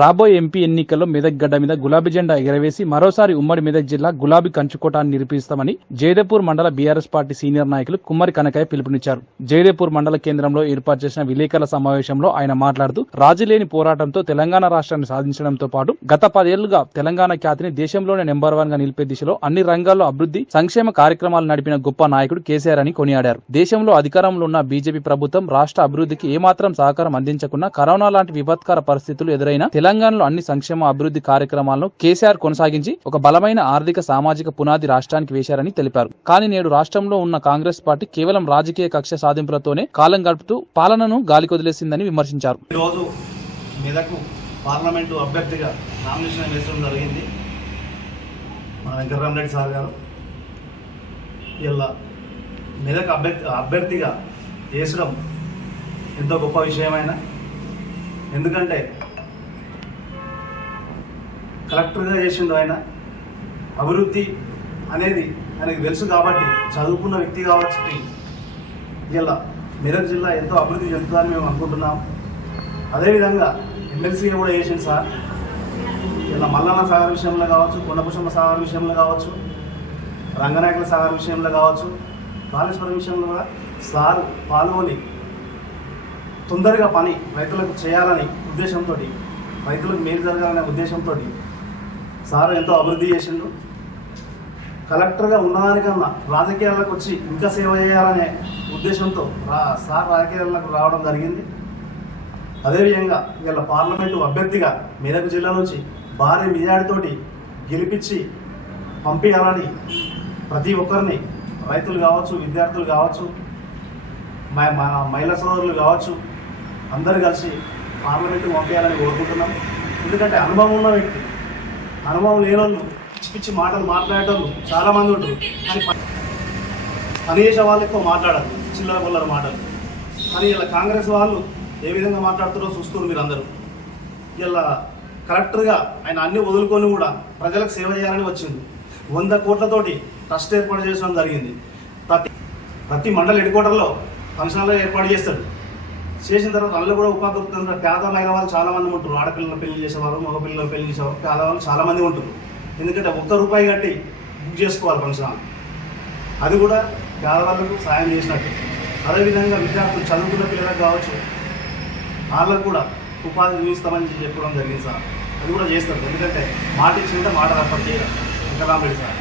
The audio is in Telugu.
రాబోయే ఎంపీ ఎన్నికల్లో మెదక్ గడ్డ మీద గులాబీ జెండా ఎగరవేసి మరోసారి ఉమ్మడి మెదక్ జిల్లా గులాబీ కంచుకోటాన్ని నిరూపిస్తామని జయదేపూర్ మండల బీఆర్ఎస్ పార్టీ సీనియర్ నాయకులు కుమ్మరి కనకయ్య పిలుపునిచ్చారు. జయదేపూర్ మండల కేంద్రంలో ఏర్పాటు చేసిన విలేకరుల సమావేశంలో ఆయన మాట్లాడుతూ రాజులేని పోరాటంతో తెలంగాణ రాష్ట్రాన్ని సాధించడంతో పాటు గత పదేళ్ళుగా తెలంగాణ ఖ్యాతిని దేశంలోనే నెంబర్ వన్గా నిలిపే దిశలో అన్ని రంగాల్లో అభివృద్ధి సంక్షేమ కార్యక్రమాలు నడిపిన గొప్ప నాయకుడు కేసీఆర్ అని కొనియాడారు. దేశంలో అధికారంలో ఉన్న బీజేపీ ప్రభుత్వం రాష్ట్ర అభివృద్ధికి ఏమాత్రం సహకారం అందించకుండా కరోనా లాంటి విపత్కర పరిస్థితులు ఎదురైన తెలంగాణలో అన్ని సంక్షేమ అభివృద్ధి కార్యక్రమాలను కేసీఆర్ కొనసాగించి ఒక బలమైన ఆర్థిక సామాజిక పునాది రాష్ట్రానికి వేశారని తెలిపారు. కానీ నేడు రాష్ట్రంలో ఉన్న కాంగ్రెస్ పార్టీ కేవలం రాజకీయ కక్ష సాధింపులతోనే కాలం గడుపుతూ పాలనను గాలికొదిలేసిందని విమర్శించారు. ఈరోజు మెదకు పార్లమెంటు అభ్యర్థిగా నామినేషన్ వేసడం జరిగింది. మన వెంకటరామరెడ్డి సార్ గారు. ఇలా మెదక్ అభ్యర్థి అభ్యర్థిగా వేసడం ఎంతో గొప్ప విషయమైనా. ఎందుకంటే కలెక్టర్గా చేసిండు ఆయన. అభివృద్ధి అనేది ఆయనకు తెలుసు కాబట్టి చదువుకున్న వ్యక్తి కాబట్టి ఇలా మెదక్ జిల్లా ఎంతో అభివృద్ధి చెందుతుందని మేము అనుకుంటున్నాం. అదేవిధంగా ఎమ్మెల్సీగా కూడా చేసింది సార్. ఇలా మల్లన్న సాగర్ విషయంలో కావచ్చు కొండపుషమ్మ సాగర్ విషయంలో కావచ్చు రంగనాయకుల సాగర్ విషయంలో కావచ్చు కాళేశ్వరం విషయంలో కూడా సార్ పాల్గొని తొందరగా పని రైతులకు చేయాలని ఉద్దేశంతో రైతులకు మేలు జరగాలనే ఉద్దేశంతో సార్ ఎంతో అభివృద్ధి చేసిండు కలెక్టర్గా ఉన్నదానికన్నా రాజకీయాలకు వచ్చి ఇంకా సేవ చేయాలనే ఉద్దేశంతో రా సార్ రాజకీయాలకు రావడం జరిగింది. అదేవిధంగా వీళ్ళ పార్లమెంటు అభ్యర్థిగా మెదక్ జిల్లా నుంచి భారీ మెజారిటీతోటి గెలిపించి పంపించాలని ప్రతి ఒక్కరిని రైతులు కావచ్చు విద్యార్థులు కావచ్చు మా మా మహిళా సోదరులు కావచ్చు అందరు కలిసి పార్లమెంటు పంపించాలని కోరుకుంటున్నాం. ఎందుకంటే అనుభవం ఉన్న వ్యక్తి అనుభవం లేనోళ్ళు పిచ్చి పిచ్చి మాటలు మాట్లాడేటోళ్ళు చాలామంది ఉంటారు. కానీ పని చేసే వాళ్ళు ఎక్కువ మాట్లాడరు చిల్లర పుల్లర మాటలు. కానీ ఇలా కాంగ్రెస్ వాళ్ళు ఏ విధంగా మాట్లాడుతారో చూస్తున్నారు మీరు అందరూ. ఇలా కరెక్టర్గా ఆయన అన్ని వదులుకొని కూడా ప్రజలకు సేవ చేయాలని వచ్చింది వంద కోట్లతోటి ట్రస్ట్ ఏర్పాటు చేయడం జరిగింది. ప్రతి ప్రతి మండల హెడ్ క్వార్టర్లో ఫంక్షన్లో ఏర్పాటు చేస్తాడు. చేసిన తర్వాత అందులో కూడా ఉపాధి దొరుకుతుంది పేదలైన వాళ్ళు చాలా మంది ఉంటారు. ఆడపిల్లలు పెళ్ళి చేసేవారు మగ పిల్లలు పెళ్ళి చేసేవారు. పేదవాళ్ళు చాలా మంది ఉంటారు. ఎందుకంటే ఒక్క రూపాయి కట్టి బుక్ చేసుకోవాలి ఫంక్షన్ అది కూడా పేదవాళ్ళకు సాయం చేసినట్టు. అదేవిధంగా విద్యార్థులు చదువుకున్న పిల్లలకు కావచ్చు వాళ్ళకు కూడా ఉపాధి చూపిస్తామని చెప్పడం జరిగింది సార్. అది కూడా చేస్తారు. ఎందుకంటే మాట ఇచ్చిందంటే మాట తప్పదు చేయాలి వెంకటరామరెడ్డి సార్.